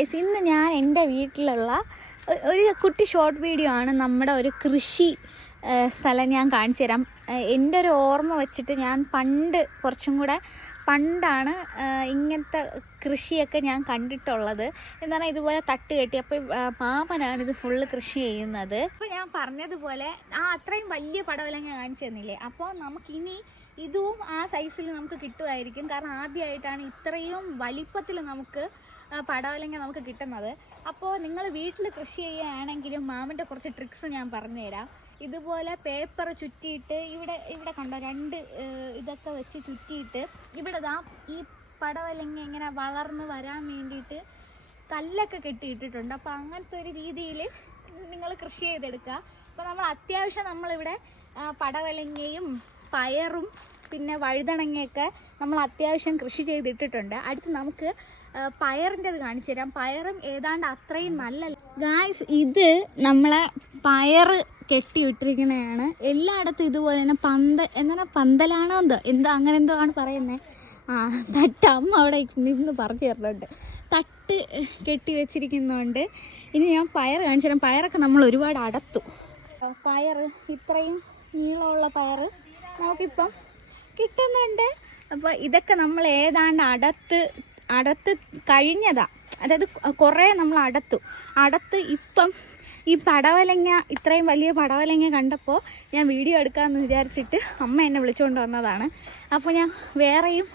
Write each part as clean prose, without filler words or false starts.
Guys, ഇന്ന് ഞാൻ എൻ്റെ വീട്ടിലുള്ള ഒരു കുട്ടി ഷോർട്ട് വീഡിയോ ആണ്. നമ്മുടെ ഒരു കൃഷി സ്ഥലം ഞാൻ കാണിച്ചു തരാം. എൻ്റെ ഒരു ഓർമ്മ വെച്ചിട്ട് ഞാൻ കുറച്ചും കൂടെ പണ്ടാണ് ഇങ്ങനത്തെ കൃഷിയൊക്കെ ഞാൻ കണ്ടിട്ടുള്ളത്. എന്ന് പറഞ്ഞാൽ ഇതുപോലെ തട്ട് കെട്ടി, അപ്പോൾ മാമനാണ് ഇത് ഫുള്ള് കൃഷി ചെയ്യുന്നത്. അപ്പോൾ ഞാൻ പറഞ്ഞതുപോലെ അത്രയും വലിയ പടവലങ്ങ കാണിച്ചു തന്നില്ലേ, അപ്പോൾ നമുക്കിനി ഇതും ആ സൈസിൽ നമുക്ക് കിട്ടുമായിരിക്കും. കാരണം ആദ്യമായിട്ടാണ് ഇത്രയും വലിപ്പത്തിൽ നമുക്ക് പടവലങ്ങ നമുക്ക് കിട്ടുന്നത്. അപ്പോൾ നിങ്ങൾ വീട്ടിൽ കൃഷി ചെയ്യുകയാണെങ്കിലും മാമൻ്റെ കുറച്ച് ട്രിക്സ് ഞാൻ പറഞ്ഞുതരാം. ഇതുപോലെ പേപ്പർ ചുറ്റിയിട്ട് ഇവിടെ കണ്ടോ, രണ്ട് ഇതൊക്കെ വെച്ച് ചുറ്റിയിട്ട് ഇവിടെ ഈ പടവലങ്ങ ഇങ്ങനെ വളർന്ന് വരാൻ വേണ്ടിയിട്ട് കല്ലൊക്കെ കെട്ടിയിട്ടിട്ടുണ്ട്. അപ്പോൾ അങ്ങനത്തെ ഒരു രീതിയിൽ നിങ്ങൾ കൃഷി ചെയ്തെടുക്കുക. അപ്പോൾ അത്യാവശ്യം നമ്മളിവിടെ പടവലങ്ങയും പയറും പിന്നെ വഴുതണങ്ങയൊക്കെ നമ്മൾ അത്യാവശ്യം കൃഷി ചെയ്തിട്ടിട്ടുണ്ട്. അടുത്ത് നമുക്ക് പയറിൻ്റെത് കാണിച്ചു തരാം. പയറും ഏതാണ്ട് അത്രയും നല്ല ഗായ്സ്, ഇത് നമ്മളെ പയർ കെട്ടിയിട്ടിരിക്കുന്നതാണ്. എല്ലായിടത്തും ഇതുപോലെ തന്നെ പന്തലാണോ എന്തോ അങ്ങനെ എന്തോ ആണ് പറയുന്നത്. തട്ട് അമ്മ അവിടെ നിന്ന് പറഞ്ഞു തരുന്നുണ്ട്. തട്ട് കെട്ടി വെച്ചിരിക്കുന്നുണ്ട്. ഇനി ഞാൻ പയർ കാണിച്ചു തരാം. പയറൊക്കെ നമ്മൾ ഒരുപാട് അടത്തു. പയർ ഇത്രയും നീളമുള്ള പയർ നമുക്കിപ്പം കിട്ടുന്നുണ്ട്. അപ്പോൾ ഇതൊക്കെ നമ്മൾ ഏതാണ്ട് അടത്ത് കഴിഞ്ഞതാണ്. അതായത് കുറേ നമ്മൾ അടത്ത് ഇപ്പം ഈ പടവലങ്ങ, ഇത്രയും വലിയ പടവലങ്ങ കണ്ടപ്പോൾ ഞാൻ വീഡിയോ എടുക്കാമെന്ന് വിചാരിച്ചിട്ട് അമ്മ എന്നെ വിളിച്ചുകൊണ്ട് വന്നതാണ്. അപ്പോൾ ഞാൻ വേറെയും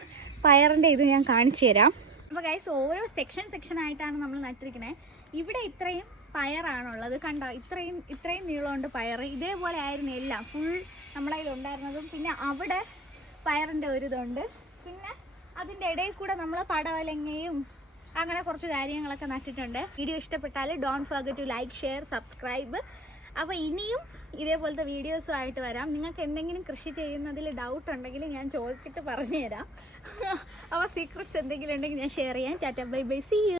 പയറിൻ്റെ ഇത് ഞാൻ കാണിച്ചു തരാം. അപ്പോൾ ഗൈസ്, ഓരോ സെക്ഷനായിട്ടാണ് നമ്മൾ നട്ടിരിക്കുന്നത്. ഇവിടെ ഇത്രയും പയറാണുള്ളത്, കണ്ടോ, ഇത്രയും നീളമുണ്ട് പയർ. ഇതേപോലെ ആയിരുന്നു എല്ലാം ഫുൾ നമ്മളെ ഉണ്ടായിരുന്നതും. പിന്നെ അവിടെ പയറിൻ്റെ ഒരിതുണ്ട്. പിന്നെ അതിൻ്റെ ഇടയിൽ കൂടെ നമ്മൾ പടവലങ്ങയും അങ്ങനെ കുറച്ച് കാര്യങ്ങളൊക്കെ നട്ടിട്ടുണ്ട്. വീഡിയോ ഇഷ്ടപ്പെട്ടാൽ don't forget to like, share, subscribe. അപ്പോൾ ഇനിയും ഇതേപോലത്തെ വീഡിയോസുമായിട്ട് വരാം. നിങ്ങൾക്ക് എന്തെങ്കിലും കൃഷി ചെയ്യുന്നതിൽ ഡൗട്ട് ഉണ്ടെങ്കിൽ ഞാൻ ചോദിച്ചിട്ട് പറഞ്ഞു തരാം. അപ്പോൾ സീക്രട്സ് എന്തെങ്കിലും ഉണ്ടെങ്കിൽ ഞാൻ ഷെയർ ചെയ്യാം. Tata, bye bye, see U.